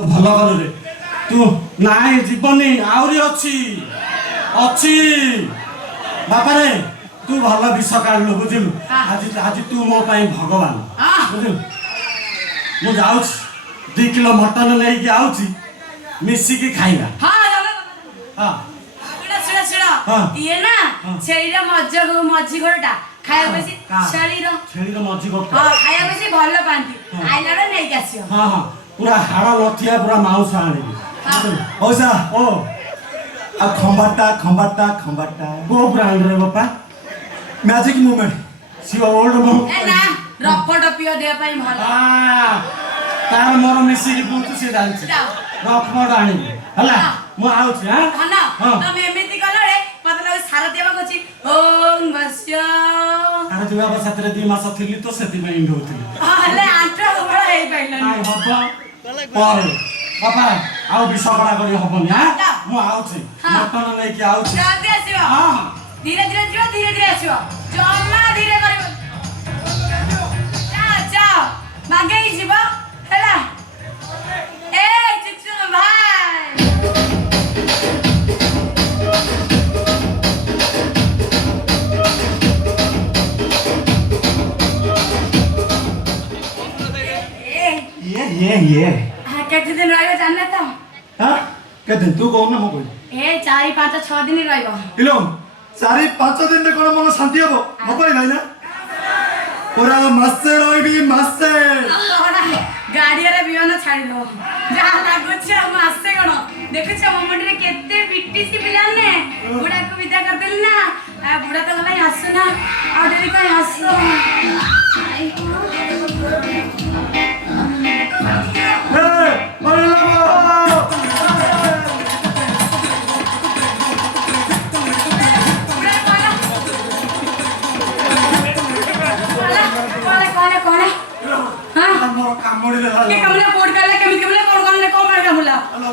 ଭଲ କରରେ ତୁ ନାଇଁ ଯିବନି ଆହୁରି ଅଛି ଅଛି ବାପାରେ ତୁ ଭଲ ବିଷ କାଢିଲୁ ବୁଝିଲୁ ଆଜି ଆଜି ତୁ ମୋ ପାଇଁ ଭଗବାନ ବୁଝିଲୁ ମୁଁ ଯାଉଛି 2 କିଲୋ ମଟନ ନେଇକି ଆଉଛି ମିଶିକି ଖାଇବା ଇଏ ନା ଛେଳିର ମଝି ଘରଟା ଖାଇବା ବେଶୀ ଛେଳିର ମଝି ଘରଟା ଖାଇବା ବେଶୀ ଭଲ ପାଆନ୍ତି ଆଇଲା ବେଳେ ନେଇକି ଆସିବ पूरा हाड़ लथिया पूरा माउस आने हौसा ओ आ खंबाटा खंबाटा खंबाटा वो ब्रांड रे बापा मैजिक मूवमेंट सी ओल्ड मो ए ना रफट पियो दे पई भलो तार मोर मिसी की पूछ से जान छी रफट आनी हला मु आउछ हां हना तमे एमिति गलरे मतलब सारा देवा गछि ओम वस्य सारा देवा बा सातरे 2 मास थिली तो सेति में इंड होतिली हले आंट्रा बड़ा हेई पाइलनी हबा पर बापा आउ बिसकड़ा करी हबनी हां मु आउछ मटन नै कि आउछ जल्दी आसियो हां धीरे धीरे जियो धीरे धीरे आसियो जम्मा धीरे करियो जा मागे जीवा हेला ए चिचु भाई ये केते दिन रहइबो जानले त हां केते तू कोन ना मो कोइ ए 4 5 6 दिन रहइबो इलो 4 5 दिन रे कोन मन शांति हबो हबो नै ना पूरा मासे रहबी मासे गाड़ी रे बियन छाड़ी दो जा लागु छ मासे कोन देखु छ मोमंडी रे केते बिटिसी पिला ने बुढ़ा को विदा कर देल ना आ बुढ़ा तो गला हसु ना आ डेरी का हसु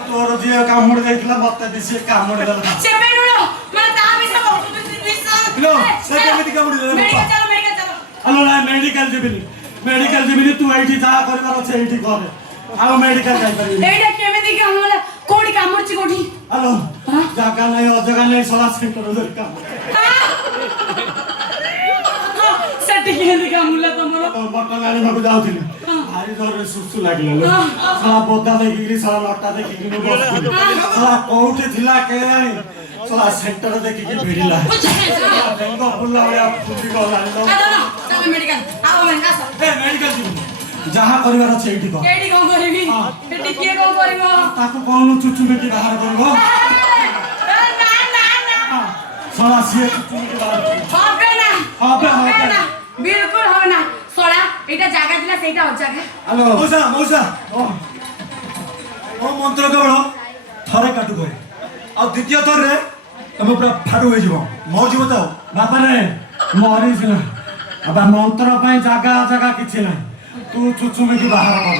तोर जे कामड़ देइतला मते दिसे कामड़ देला चेपे नुलो माने ता बिसा बहुत बिसा लो से केमिति कामड़ देला मेडिकल चलो हेलो ना मेडिकल जिबिनी तू एठी जा करबार छै एठी करे आउ मेडिकल जाई परबी एटा केमिति के हमला कोडी कामड़ची कोडी हेलो जागा नै अजगा नै सला सेंटर दे काम सेटी केमिति कामला तमरो बटन आनी मको जाउथिली भारी जोर सुसु लागिला लो सला बोदा देखिकरी सला लट्टा देखिकरी नो बस सला कोउठी थिला के आनी सला सेंटर देखिकरी भिड़िला बेंगो फुल्ला बया फुटी को लानी लो चलो मेडिकल आओ मन कास ए मेडिकल जिबिनी जहा करबार छै एठी को एडी कोन करबी एडी के कोन करबो ताको कोन चुचुमेटी बाहर करबो ना सला से चुचुमेटी बाहर হবে না बिल्कुल হবে না सोडा এটা জায়গা দিলা সেইটা ও জায়গা हेलो मौसा ओ मंत्र केवल थरे काटु करे आ द्वितीय थर रे हम पूरा फाडु होई जीवो मो जीवो त बापा रे मरी सिना अब मंत्र पई जागा किछि नै तू चुचुमेटी बाहर कर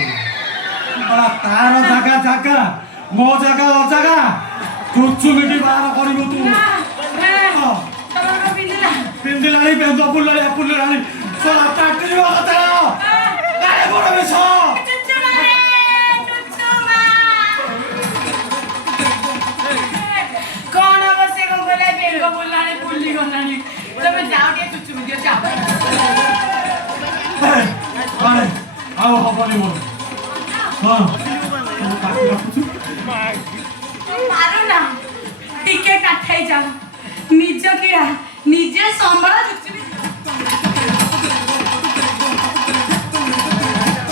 बड़ा तार जागा मो जागा ओ जागा चुचुमेटी बाहर करिबो तू पिंदिलानी बेंजो पुल्लानी सोला टाटी होता अरे बड़ा बेसो कौन अवश्य को बोले बेंगो पुल्लानी पुल्ली गलानी तब जाओ के चुच्चू में जाओ अरे आओ हबनी मोर हां काटी रखछु मारो ना टिके काठाई जा निज